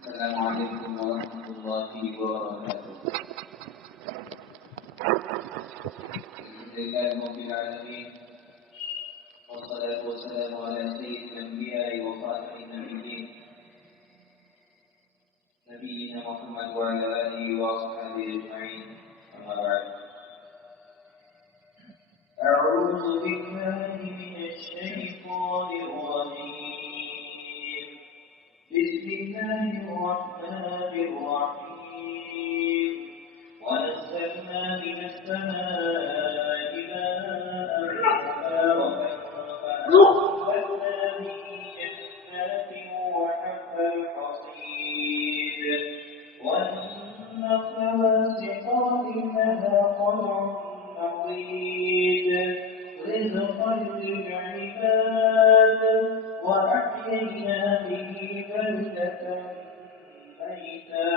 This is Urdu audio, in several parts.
السلام علیکم ورحمۃ اللہ وبرکاتہ. الحمد لله رب العالمين والصلاة والسلام على سيد الأنبياء وخاتم النبيين نبينا محمد وعلى آله وأصحابه أجمعين. أما بعد. أعوذ بالله من الشيطان الرجيم. بسم الله الرحمن الرحيم. ونزلنا من السماء ماء مباركا فأنبتنا به جنات وحب الحصيد والنخل باسقات لها طلع نضيد رزقا للعباد وأحيينا به بلدة ميتا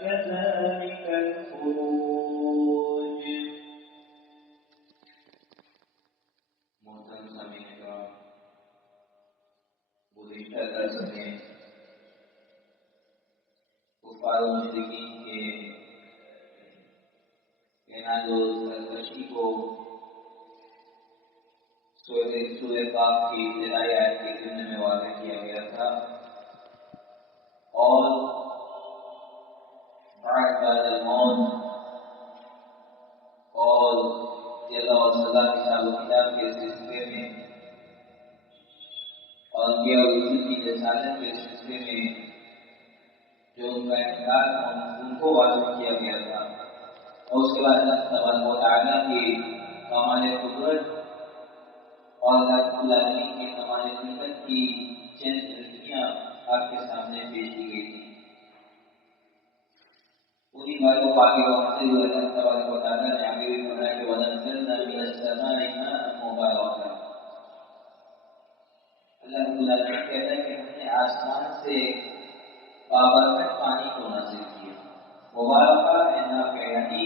كذلك الخروج. محترم سامعین کرام، گزشتہ درس میں کفار و مشرکین کے عناد و سرکشی کو سورہ قاف کی ابتدائی آیت کے ضمن میں واضح کیا گیا تھا اور بعد الموت اور جزا و سزا حساب و کتاب کے سلسلے میں اور انبیاء اور رسول کی رسالت کے سلسلے میں جو ان کا انکار ان کو واضح کیا گیا تھا اور اس کے بعد اللہ تبارک و تعالیٰ کی کمال قدرت اور اللہ العالمین کے کمال قدرت کی چند رسیاں آپ کے سامنے پیش کی گئی تھی. انہی باتوں کو آگے بڑھتے ہوئے اللہ تبارک و تعالیٰ نے آگے بھی فرمایا کہ وَنَزَّلْنَا مِنَ السَّمَاءِ مَاءً مُبَارَكًا. اللہ رب العالمین کہتا ہے کہ ہم نے آسمان سے بابرکت پانی کو نازل کیا. مبارکہ نافع یعنی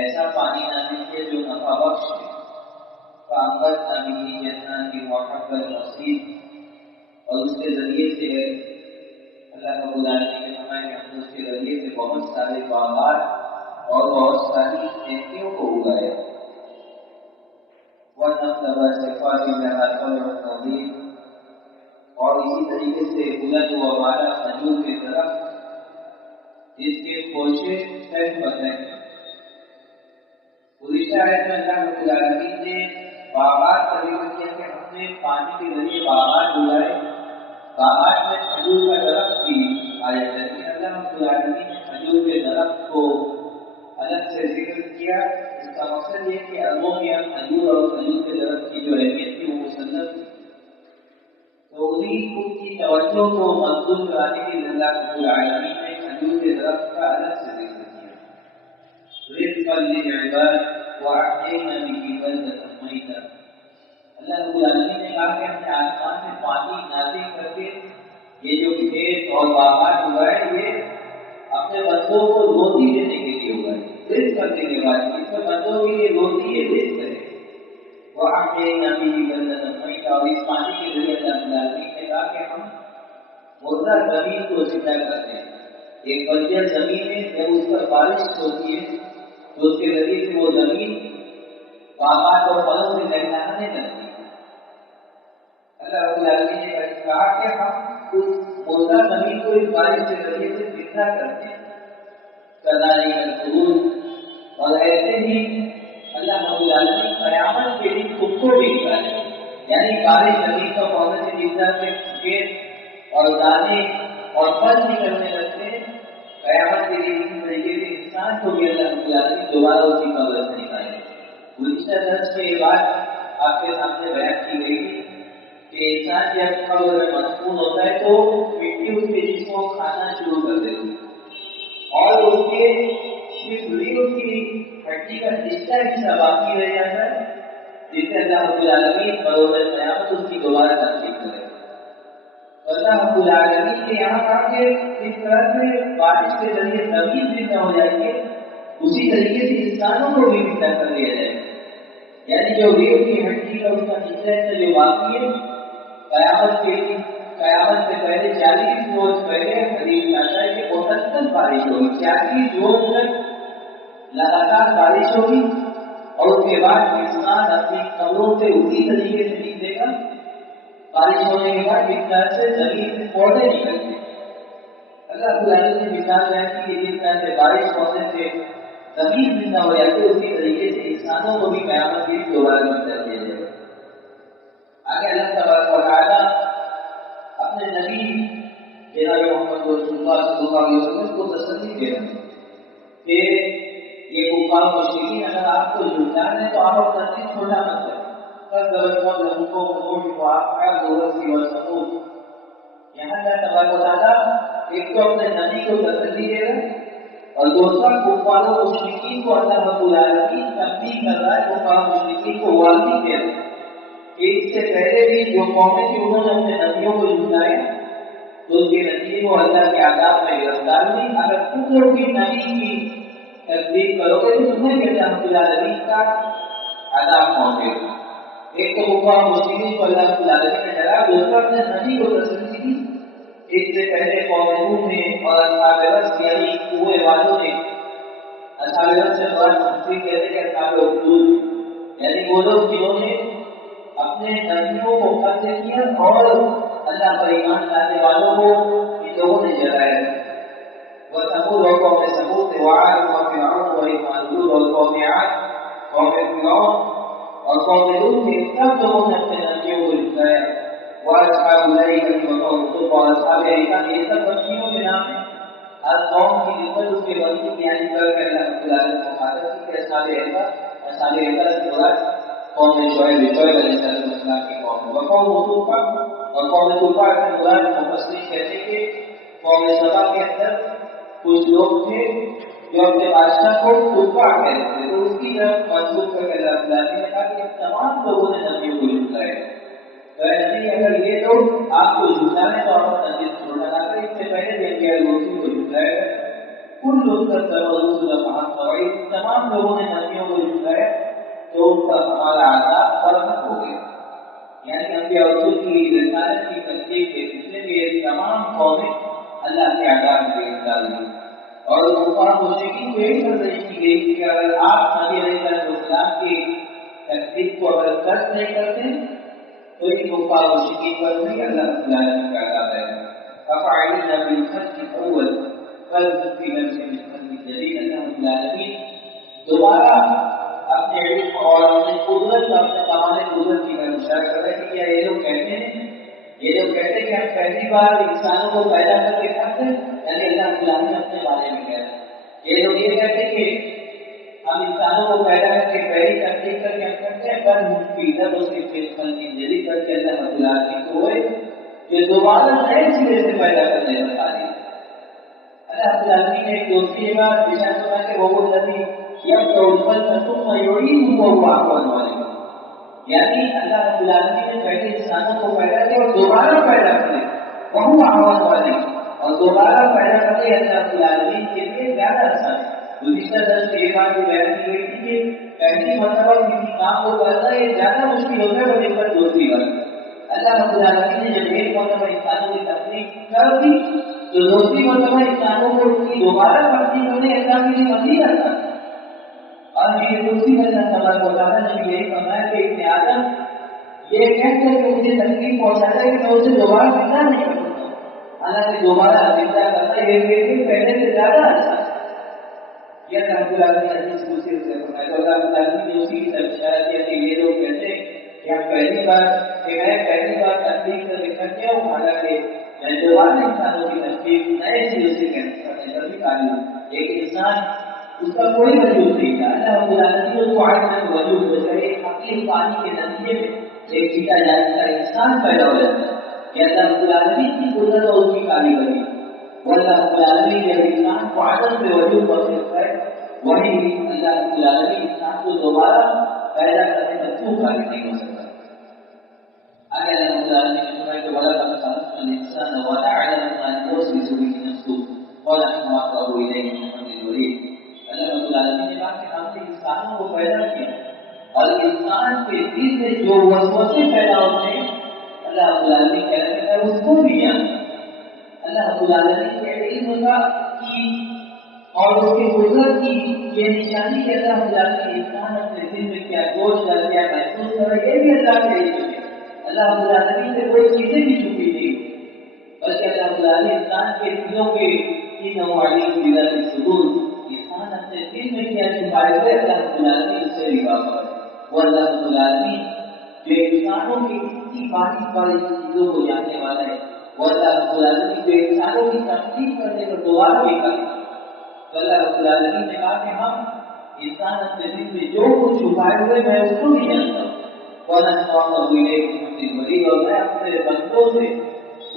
ایسا پانی نازل کیا جو نفع بخش ہے. فَأَنبَتْنَا بِهِ جَنَّاتٍ وَحَبَّ الْحَصِيدِ اور اس کے ذریعے سے اللہ رب العالمین نے فرمایا کہ ہم نے اس کے ذریعے سے بہت سارے باغات اور بہت ساری کھیتیوں کو اگایا. وَالنَّخْلَ بَاسِقَاتٍ لَهَا طَلْعٌ نَضِيدٌ اور اسی طریقے سے بلند و بالا کھجور کے درخت جس کے خوشے تہ بتیں. گزشتہ آیت میں اللہ رب العالمین نے باغات کا ذکر کیا کہ ہم نے پانی کے ذریعے باغات اگائے. باغات میں کھجور کا درخت بھی آیا ہے. اللہ رب العالمین نے کھجور کے درخت کو الگ سے ذکر کیا. اس کا مقصد یہ کہ عربوں میں کھجور اور کھجور کے درخت کی جو اہمیت تھی وہ مسلم تھی. تو انہیں کی توجہ کو مضبوط کرانے کے لیے اللہ رب العالمین نے کھجور کے درخت کا الگ سے ذکر کیا. رزقا للعباد وأحيينا به بلدة ميتا. اللہ رب العالمین نے کہا کہ ہم نے آسمان سے پانی نازل کر کے یہ جو کھیت اور باغات اگائے یہ اپنے بندوں کو روزی دینے کے لیے اگائے. رزق کرنے کے بعد اس میں بندوں کے لیے روزی ہے، رزق ہے. وأحيينا به بلدة ميتا اور اس پانی کے ذریعے اللہ رب العالمین نے کہا کہ ہم مردہ زمین کو زندہ کرتے ہیں. ایک بنجر زمین ہے، جب اس پر بارش ہوتی ہے تو اس کے ذریعے سے وہ زمین باغات اور پھلوں سے لہلانے لگتی ہے. اللہ رب العالمین نے کہا کہ ہم اس مردہ زمین کو اس بارش کے ذریعے سے زندہ کرتے ہیں. کذالک الخروج اور ایسے ہی اللہ رب العالمین قیامت کے دن تم کو بھی نکالے. یعنی بارش زمین کا پودے سے جس طرح سے کھیت اور دانے اور پھل نکلنے لگتے ہیں، قیامت کے دن اسی طریقے سے انسان کو بھی اللہ رب العالمین دوبارہ اسی قبر سے نکالے. گزشتہ درس میں یہ بات آپ کے سامنے بیان کی گئی تھی کہ انسان جب قبر میں مدفون ہوتا ہے تو مٹی اس کے جسم کو کھانا شروع کر دیتی ہے اور اس کے صرف ریڑھ کی ہڈی کا رشتہ حصہ باقی رہ جاتا ہے جس سے اللہ رب العالمین بروز قیامت اس کی دوبارہ تنصیب کرے. اللہ رب العالمین کے یہاں کہا کہ اس طرح سے بارش کے ذریعے زمین زندہ ہو جائے گی اسی طریقے سے انسانوں کو بھی زندہ کر دیا جائے گا. یعنی جو ریڑھ کی ہڈی کا اس کا حصہ ہے جو باقی ہے قیامت سے پہلے 40 روز پہلے حدیث مسلسل بارش ہوگی، 40 روز تک لگاتار بارش ہوگی، اور اس کے بعد انسان اپنی قبروں سے اسی طریقے سے نکلے گا۔ بارش ہونے کے بعد اس طرح سے زمین سے پودے نکلتے ہیں۔ اللہ تعالیٰ کی مثال ہے کہ جس طرح سے بارش ہونے سے زمین زندہ ہو جاتی ہے، اسی طریقے سے انسانوں کو بھی قیامت کے دن دوبارہ زندہ کیا جائے گا۔ آگے اللہ تبارک و تعالیٰ اپنے نبی جناب محمد رسول اللہ صلی اللہ علیہ وسلم کو تسلی دے رہے ہیں کہ یہ کفار مشرکین اگر آپ کو جھٹلانے ہیں تو آپ اپنا دل چھوٹا مت کریں۔ یہاں اللہ تبارک و تعالیٰ ایک تو اپنے نبی کو تسلی دے رہے ہیں، اور دوسرا کفار مشرکین کو اللہ رب العالمین تنبیہ کر رہا ہے، کفار مشرکین کو وارننگ دے رہا ہے کہ اس سے پہلے بھی جو قومیں تھیں انہوں نے اپنے نبیوں کو جھٹلایا تو اس کے نتیجے کو اللہ کے عذاب میں گرفتار ہوئی۔ اگر تم لوگ بھی نبی کی تصدیق کرو گے تو تمہیں بھی اللہ رب العالمین کا عذاب پہنچے گا۔ ایک تو کفار مشرکین کو اللہ رب العالمین نے ڈرایا، دوسرا اپنے نبی کو تسلی دی۔ اس سے پہلے قوم نوح نے اور اصحاب رس یعنی کوہ والوں نے، اصحاب رس سے بعد مفسرین کہتے ہیں کہ اصحاب اخدود یعنی وہ لوگ جنہوں نے اپنے نبیوں کو قتل کیا اور اللہ پر ایمان لانے والوں کو ان لوگوں نے جلایا۔ وثمود اور قوم ثمود، وعاد اور فرعون اور لوط اور قوم عاد، قوم فرعون اور قوم لوط کے سب لوگوں نے اپنے نبیوں کو جلایا۔ واصحاب الایکہ وقوم لوط اور اصحاب ایکہ، یہ سب بستیوں کے نام ہیں۔ ہر قوم کی نسبت اس کے بستی کی یعنی کر کے اللہ رب العالمین کو مخاطب کی کہ اصحاب ایکہ سے مراد قوم شعیب علیہ السلام کی قوم، وقوم طوفا اور قوم طوفا سے مراد مفسرین کہتے ہیں کہ قوم سبا کے اندر کچھ لوگ تھے جو اپنے بادشاہ کو طوفا کہتے تھے، تو اس کی طرف منسوخ کر کے اللہ تعالیٰ نے کہا کہ تمام لوگوں نے نبیوں کو جھٹلایا۔ تو ایسے اگر یہ لوگ آپ کو جھٹلائیں تو آپ اپنا دل چھوٹا نہ کریں، اس سے پہلے بھی انبیاء رسول کو جھٹلایا گیا۔ کل لوگ تمام لوگوں نے نبیوں کو جھٹلایا تو ان کا ہمارا عذاب برحق ہو گیا۔ یعنی انبیاء رسول کی رسالت کی تصدیق کے سلسلے میں یہ تمام قومیں اللہ کے عذاب میں گرفتار ہوئی، اور کفار مشرکین کو یہی سرزنش کی گئی کہ اگر آپ نبی علیہ السلام کی تصدیق کو اگر ترک نہیں کرتے تو ان کفار مشرکین پر بھی اللہ العالمین کا عذاب ہے۔ فَفَعِلْنَا بِالْخَلْقِ الْأَوَّلِ فَلْتُمْ فِي نَفْسٍ مِنْ خَلْقٍ جَدِيدٍ، اللہ العالمین دوبارہ اپنے علم اور اپنے قدرت اپنے کمال قدرت کی اشارہ کر رہے ہیں کہ کیا یہ لوگ کہتے ہیں کہ ہم پہلی بار انسانوں کو پیدا کر کے کرتے ہیں، یعنی اللہ العالمین اپنے بارے میں کہہ رہے ہیں۔ یہ لوگ یہ کہتے ہیں کہ ہم انسانوں کو پیدا کر کے پہلی تکلیف کر کے ہم کرتے ہیں، پر مفیدت اس کے خلقی جدید کر کے اللہ رب العالمین کو ہوئے جو دوبارہ نئے سرے سے پیدا کرنے کا قادر۔ اللہ رب العالمین نے ایک دوسری جگہ ارشاد فرمایا کہ وہ الذی یبدأ الخلق ثم یعیدہ وہو اہون علیہ، یعنی اللہ رب العالمین نے پہلے انسانوں کو پیدا کیا اور دوبارہ پیدا کرے، وہو اہون علیہ، اور دوبارہ پیدا کرے اللہ رب العالمین کے لیے زیادہ آسان ہے۔ گزشتہ درس میں یہ بات بیان کی گئی تھی کہ پہلی مرتبہ کسی کام کو کرنا یہ زیادہ مشکل ہوتا ہے بنسبت دوسری بار۔ اللہ رب العالمین نے جب ایک مرتبہ انسانوں کی تخلیق کر دی تو دوسری مرتبہ انسانوں کو اس کی دوبارہ تخلیق کرنے اللہ کے لیے مزید آتا ہے۔ اور یہ دوسری اللہ تبارک و تعالیٰ نے یہی فرمایا کہ ابن آدم یہ کہہ کر کے مجھے تکلیف پہنچاتا ہے کہ میں اسے دوبارہ زندہ نہیں کر سکتا، حالانکہ دوبارہ زندہ کرنا یہ پہلے سے زیادہ اچھا ہے۔ یہ اللہ رب العالمین نے اس دوسری سے فرمایا، تو اللہ رب العالمین نے اسی کی طرف اشارہ کیا کہ یہ لوگ کہتے ہیں کہ ہم پہلی بار تکلیف سے نکلتے ہیں، حالانکہ میں دوبارہ انسانوں کی تکلیف نئے چیزوں سے کرنے پر بھی قادر ہوں۔ ایک انسان اس کا کوئی وجود نہیں تھا، اللہ رب العالمین نے اس کو عادت وجود بچا ایک حقیقی پانی کے نتیجے میں ایک جیتا جاتا انسان پیدا ہو جاتا ہے۔ یہ اللہ رب العالمین کی قدرت اور اس کی کاریگری، واللہ رب العالمین جب انسان کو عادت میں وجود بخشتا ہے وہی اللہ رب العالمین انسان کو دوبارہ پیدا کرنے کا کیوں قادر نہیں ہو سکتا۔ آگے اللہ رب العالمین نے فرمایا کہ وَلَقَدْ خَلَقْنَا الْإِنسَانَ وَنَعْلَمُ مَا تُوَسْوِسُ بِهِ نَفْسُهُ وَنَحْنُ أَقْرَبُ إِلَيْهِ مِنْ حَبْلِ الْوَرِيدِ۔ اللہ رب العالمین نے کہا کہ ہم نے انسانوں کو پیدا کیا اور انسان کے دل میں جو وسوسے پیدا ہوتے ہیں اللہ رب العالمین کہہ رہے ہیں اس کو بھی جانتے ہیں۔ اللہ رب العالمین کے علم کا کی کی اور اس کی قدرت کی یہ نشانی کہ اللہ رب العالمین انسان اپنے دل میں کیا سوچ کر کیا محسوس کر رہا ہے، یہ بھی اللہ کے علم ہے۔ اللہ رب العالمین سے کوئی چیزیں بھی چھپی نہیں، بلکہ اللہ رب العالمین انسان کے دلوں کے انسان اپنے دل میں کیا چھپائے ہوئے اللہ رب العالمین اس سے بھی واقف ہے۔ وہ اللہ رب العالمین جو انسانوں کی اتنی باریک باریک چیزوں کو جاننے والا ہے، وہ اللہ رب العالمین جو انسانوں کی تفصیل کرنے کو دوبارہ بھی کرے۔ تو اللہ رب العالمین نے کہا کہ ہم انسان اپنے دل میں جو کچھ چھپائے ہوئے میں اس کو بھی جانتا ہوں، اور میں اپنے بندوں سے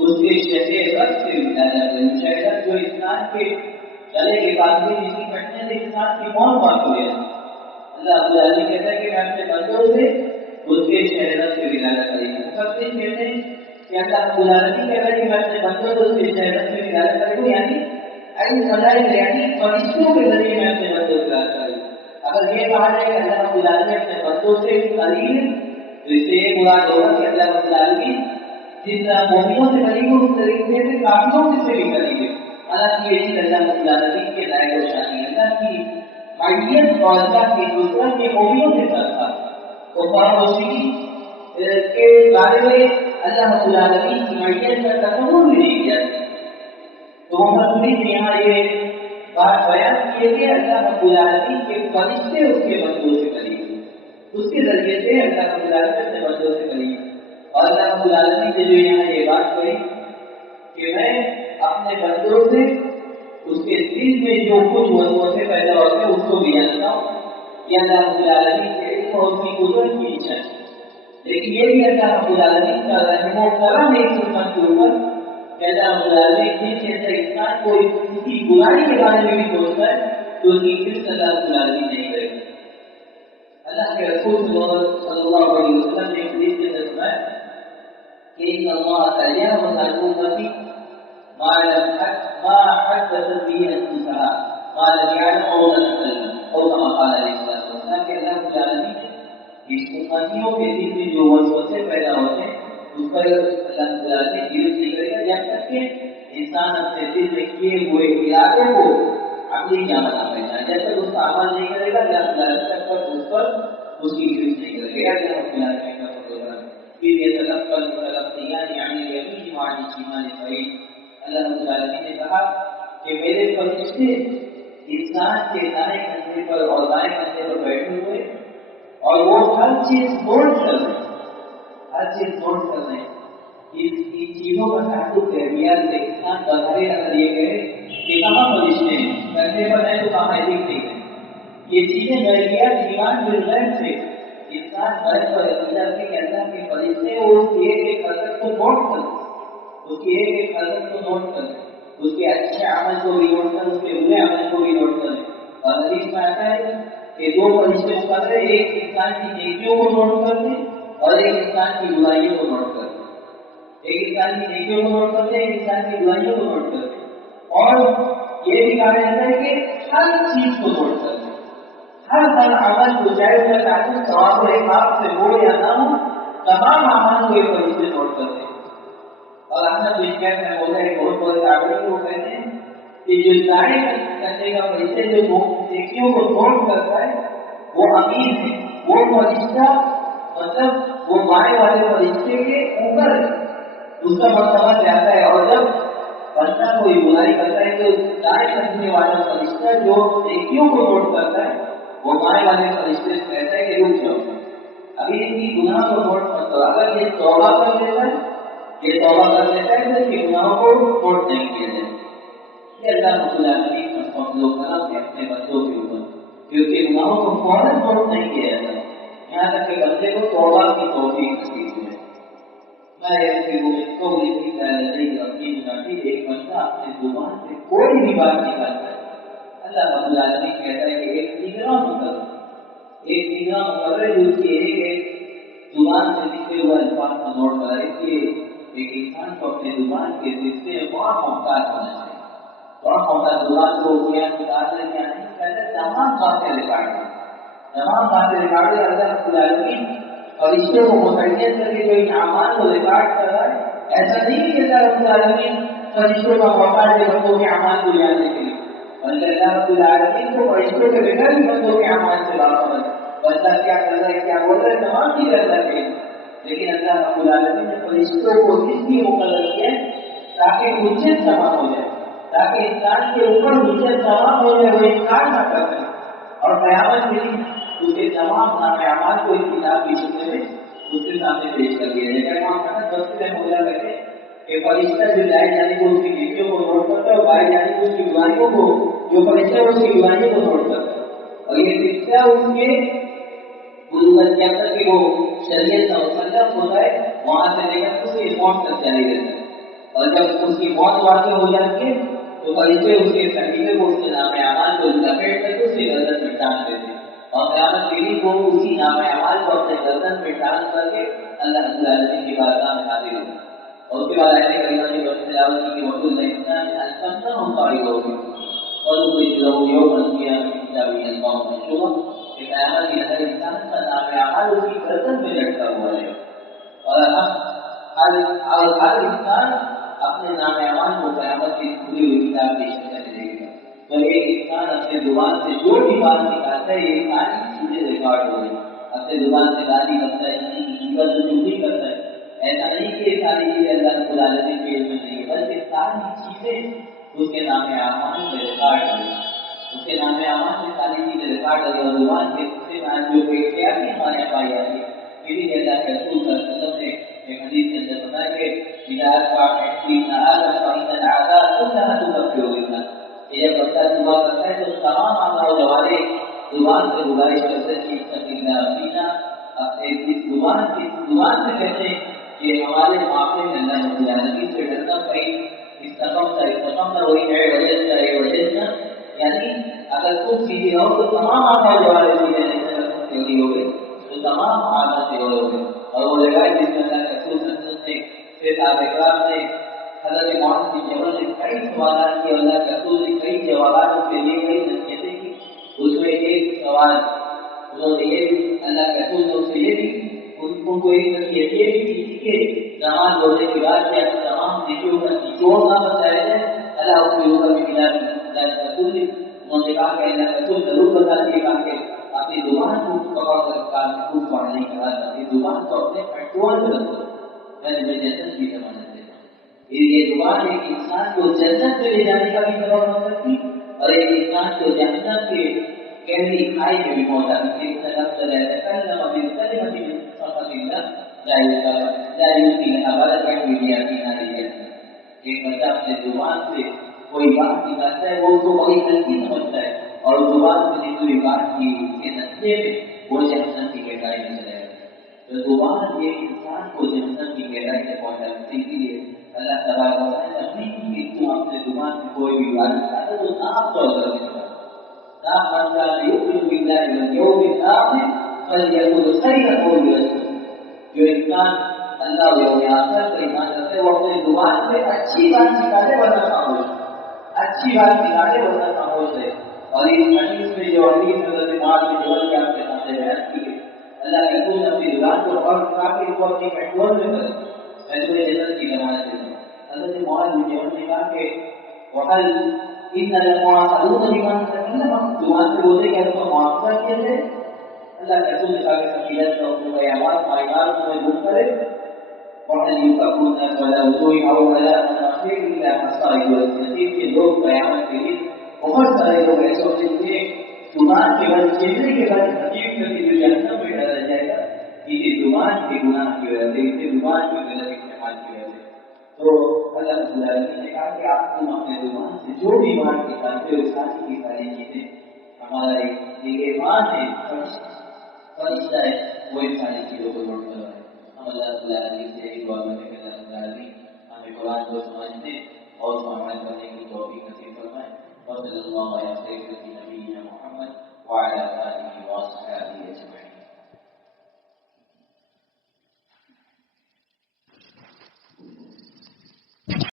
اس کے شہرت سے شہرت جو انسان کے گلے کے بعد میں جس کی کٹنے سے انسان کی موت بات ہو جائے، اللہ رب العالمین کہتا ہے کہ میں اپنے بندوں سے اس کے شہرت سے ولادت کریں گے۔ مفسرین کہتے ہیں کہ اللہ رب العالمین کہتا ہے کہ میں اپنے بندوں سے اس کے شہرت سے ولادت کروں گا، یعنی یعنی فرشتوں کے ذریعے میں اپنے بندوں سے ولادت کروں گا۔ اگر یہ کہا جائے کہ اللہ رب العالمین اپنے بندوں سے قریب ہے تو اس سے یہ مراد ہوگا کہ اللہ رب العالمین جس طرح مومنوں سے قریب ہے اس طریقے سے کافروں سے بھی قریب ہے۔ حالانکہ یہ چیز اللہ رب العالمین کے لائق و شان ہے، اللہ کی معیت اور اللہ کی قدرت کے مومنوں کے ساتھ تھا۔ تو کے بارے میں اللہ رب العالمین کی معیت کا تصور بھی نہیں کیا۔ تو مفسرین نے یہاں یہ بات بیان کی کہ اللہ رب العالمین کے فرشتے اس کے بندوں سے قریب ہیں، اس کے ذریعے سے اللہ رب العالمین اپنے بندوں سے قریب ہیں۔ اور اللہ رب العالمین نے جو یہاں یہ بات کہی کہ میں اپنے بندوں سے اس کے دل میں جو کچھ وسوسے پیدا ہوتے ہیں اس کو بھی جانتا ہوں، یہ اللہ رب العالمین کے علم اور اس کی قدرت کی نشانی ہے۔ لیکن یہ بھی اللہ رب العالمین کا رحم و کرم ہے اس امت کے اوپر کہ اللہ رب العالمین جس جیسے انسان کو کسی برائی کے بارے میں بھی سوچتا ہے تو اس کی فکر اللہ رب العالمین نہیں کرے گا۔ اللہ کے رسول صلی اللہ علیہ وسلم نے ایک حدیث کے اندر فرمایا کہ ان اللہ تجاوز عن امتی ما حدثت به انفسها ما لم يعلم او لم يعلم او كما قال علیہ الصلوۃ والسلام کہ اللہ رب العالمین اس امتیوں کے دل میں جو وسوسے پیدا ہوتے ہیں اس پر اللہ رب العالمین گرفت نہیں کرے گا جب تک کہ انسان اپنے دل میں کیے ہوئے ارادے کو عملی نہ بنا پائے، جب تک اس کا عمل نہیں کرے گا اللہ رب العالمین اس پر اس کی گرفت نہیں کرے گا۔ اللہ رب العالمین کا پھر یہ تلقل متلقیان یعنی یمین وعن شمال قریب، اللہ رب العالمین نے کہا کہ میرے فرشتے انسان کے دائیں کندھے پر اور بائیں کندھے پر بیٹھے ہوئے اور وہ ہر چیز نوٹ کر رہے ہیں، ہر چیز نوٹ کر رہے ہیں۔ ان چیزوں کا تعلق احتیاط سے انسان بظاہر اگر یہ کہے کہ کہاں فرشتے ہیں، کندھے پر ہے تو کہاں ہے دکھتے ہیں، یہ چیزیں غیبیات ایمان بالغیب سے انسان غیب پر عقیدہ رکھے کہ اللہ کے فرشتے اس کی ایک حرکت کو نوٹ کر، اس کی ایک حرکت کو نوٹ کر، اس کے اچھے عمل کو بھی نوٹ کر، اس کے برے عمل کو بھی نوٹ کر۔ اور حدیث میں آتا ہے کہ دو فرشتے مقرر ہیں، ایک انسان کی نیکیوں کو نوٹ کرتے اور ایک انسان کی برائیوں کو نوٹ کرتے، ایک انسان کی نیکیوں کو نوٹ کرتے، ایک انسان کی برائیوں کو نوٹ کرتے۔ اور یہ بھی کہا جاتا ہے کہ ہر چیز کو نوٹ کرتے، ہر عمل کو چاہے اس کا تعلق ثواب و عقاب سے ہو یا نہ ہو، تمام اعمال کو ایک فرشتے نوٹ کرتے ہیں۔ اور احمد بن قیس میں بولتا ہے بہت بڑے تعبیر کو کہتے ہیں کہ جو دائیں کندھے کا فرشتے جو نیکیوں کو نوٹ کرتا ہے وہ امین ہے، وہ فرشتہ مطلب وہ بائیں والے فرشتے کے اوپر ہے، اس کا مرتبہ زیادہ ہے۔ اور جب بندہ کوئی برائی کرتا ہے تو دائیں کندھے والا فرشتہ جو نیکیوں کو نوٹ کرتا ہے وہ بائیں والے فرشتے سے کہتا ہے کہ رک جاؤ، ابھی ان کی گناہ کو نوٹ مت کرو، اگر یہ توبہ کر لیتا ہے تو اس کے گناہوں کو نوٹ نہیں کیا جائے۔ یہ اللہ رب العالمین کا فضل و کرم ہے اپنے بندوں کے اوپر کہ اس کے گناہوں کو فوراً نوٹ نہیں کیا جاتا، یہاں تک کہ بندے کو توبہ کی توفیق نصیب ہے۔ ایک بندہ اپنے زبان سے کوئی بھی بات نکالتا ہے، اللہ رب العالمین کہتا ہے کہ ایک نگراں مقرر جو اس کی ایک زبان سے نکلے ہوئے الفاظ کو نوٹ کرا ہے کہ ایک انسان کو اپنے زبان کے رشتے میں بہت محتاط ہونا چاہیے، بہت محتاط۔ زبان کو کیا نکالنا کیا نہیں کہتے، تمام باتیں ریکارڈ ہیں، تمام باتیں ریکارڈ ہے۔ اللہ رب العالمین فرشتوں کو متعین کر کے کوئی اعمال کو ریکارڈ کر رہا ہے، ایسا نہیں کہ اللہ رب العالمین فرشتوں کا محتاج ہے بندوں کے اعمال کو جاننے کے لیے، بلکہ اللہ رب العالمین کو فرشتوں کے بغیر بھی بندوں کے اعمال سے باخبر ہے. بندہ کیا کر رہا ہے کیا بول رہا ہے تمام چیزیں اللہ کے. لیکن اللہ رب العالمین نے فرشتوں کو اس لیے مقرر کیا تاکہ حجت تمام ہو جائے, تاکہ انسان کے اوپر حجت تمام ہو جائے, وہ انکار نہ کر سکے. اور قیامت کے دن اس کے تمام نام اعمال کو اس کتاب کی شکل میں اس کے سامنے پیش کر دیا جائے گا. وہاں محمد بصری رحمہ اللہ کہتے ہیں کہ فرشتہ جو جائے جانے کو اس کی نیکیوں کو نوٹ کرتا ہے اور بائے جانے کو اس کی برائیوں کو, جو فرشتہ ہے اس کی برائیوں کو نوٹ کرتا ہے. اور یہ فرشتہ اس کے بلوغت جب تک کہ وہ شریعت کا مسلم ہوتا ہے وہاں سے لے کر اس کی موت تک جاری رہتا ہے. اور جب اس کی موت واقع ہو جاتی ہے تو فرشتے اس کے صحیفے کو اس کے نام اعمال کو لپیٹ کر کے اس کی گردن میں ٹانگ دیتے ہیں. اور قیامت کے دن وہ اسی نام اعمال کو اپنے گردن میں ٹانگ کر کے اللہ رب العالمین کی بارگاہ میں حاضر ہوتے ہیں. اور اس کے بعد ایسے کریمہ کی بس تلاوت کی کہ وقت الانسان الفنہ ہم قائد ہوگی اور وہ اجرہو یوم القیامہ کتابی القوم منشورہ کہ قیامت کے اندر انسان کا نام اعمال اس کی گردن میں لٹکا ہوا ہے. اور ہر انسان اپنے نام اعمال کو قیامت کی کھلی ہوئی کتاب کی شکل میں دے گا. تو ایک انسان اپنے زبان سے جو بھی بات نکالتا ہے یہ ساری چیزیں ریکارڈ ہو گئی. اپنے زبان سے گالی کرتا ہے, غیبت و چغلی کرتا ہے, ایسا نہیں کہ یہ ساری چیزیں اللہ رب العالمین کے علم میں نہیں ہے, بلکہ ساری چیزیں اس کے نام اعمال میں ریکارڈ ہو گئی. اس کے نام اعمال میں ساری چیزیں ریکارڈ ہو گئی. اور زبان کے جو احتیاطی ہمارے پائی جاتی ہے پھر اللہ کے رسول صلی اللہ علیہ وسلم نے ایک حدیث کے اندر بتایا کہ ہدایت کا احتیاط آدم فإن العادات كلها تكفر الإنسان. یہ بندہ دعا کرتا ہے تو تمام اعمال جوارے زبان سے گزارش کرتے ہیں کہ اپنے زبان سے کہتے ہیں کہ ہمارے معاملے میں اللہ رب العالمین سے ڈرنا کہیں استقامت وہی ہے وجہ یعنی اگر تم سیدھی رہو تو تمام اعمال جوارے سیدھے نہیں اگر تم سیدھی ہو گئے تو تمام اعمال سے ہو گئے. اور وہ روایت جس میں اللہ کے رسول صلی اللہ علیہ وسلم نے پھر صحابہ کرام نے حضرت معاذ بن جبل نے کئی سوالات کیے, اللہ کے رسول نے کئی جوابات اس کے لیے کئی نصیحتیں کی. اس میں ایک سوال انہوں نے یہ اللہ کے رسول نے اس سے یہ بھی ان کو ایک نصیحت یہ بھی کی کہ نماز پڑھنے کے بعد کیا تمام نیکیوں کا نچوڑ نہ بتایا جائے. اللہ اس کے اوپر بھی ملا اللہ کے رسول نے انہوں نے کہا کہ اللہ کے رسول ضرور بتا دیے گا کہ اپنی زبان کو پکڑ کر کام میں خود پڑھنے کے بعد اپنی زبان کو اپنے کنٹرول میں رکھو. میں نے جنت کی ضمانت دیتا ہوں. یہ زبان ایک انسان کو جنت میں لے جانے کا بھی سبب بن سکتی اور ایک انسان کو جہنم کے گہری کھائی میں بھی پہنچا سکتی. اس کا لفظ تکلم بالکلمۃ من سخط اللہ لا یلقی لها بالا یحوی فی نار جہنم. ایک بندہ اپنے زبان سے کوئی بات نکالتا ہے وہ اس کو بڑی ہلکی سمجھتا ہے اور زبان سے نکلی بات کی اس کے نتیجے میں وہ جہنم کی گہرائی میں چلا جاتا ہے. تو زبان ایک انسان کو جہنم کی گہرائی سے پہنچا سکتی ہے. اس لیے اللہ تبارک و تعالیٰ نے اپنی کہ تم اپنے زبان سے کوئی بھی بات نکالتا تو صاف طور پر نکالتا. صاف منظر یؤمن باللہ والیوم الآخر فلیقل خیرا او لیصمت. جو انسان اللہ اور یوم آخر پر ایمان رکھتے ہیں وہ اپنے زبان سے اچھی بات نکالے ورنہ خاموش, اچھی بات نکالے ورنہ خاموش ہے. اور اس حدیث میں جو حدیث حضرت معاذ بن جبل کے آپ کے سامنے بیان کی ہے اللہ کے رسول نے اپنی زبان کو اور کافی کو اپنی کنٹرول میں کرے. میں تمہیں جنت کی ضمانت دیتا ہوں. حضرت معاذ بن جبل نے کہا کہ وقال ان المعاصرون بما تكلم زبان سے بولتے کہ اس کا معاوضہ کیا جائے. اللہ کے رسول نے کہا کہ فضیلت کا حکم ہے آواز مائنار تمہیں گم کرے وقال يكفر الناس ولا وضوء او ولا مناخير الا مصائب والنتيجه کے لوگ قیامت کے دن بہت سارے لوگ ایسے ہوتے ہیں کہ زبان کے بعد چہرے کے بعد حقیق کر کے جو جہنم میں ڈالا جائے گا یہ زبان کے گناہ کی وجہ سے, اس زبان کے غلط استعمال کی وجہ سے. تو اللہ رب العالمین نے کہا کہ آپ تم اپنے زبان سے جو بھی بات نکالتے ہو ساری کی ساری چیزیں ہمارا ایک ایمان ہے فرشتہ ہے وہ ان ساری چیزوں کو نوٹ کر رہا ہے. ہم اللہ رب العالمین سے ایک دعا کرتے ہیں کہ اللہ رب العالمین ہمیں قرآن کو سمجھنے اور اس کو عمل کرنے کی توفیق نصیب فرمائے. وصلی اللہ علیہ وسلم نبینا محمد وعلی آلہ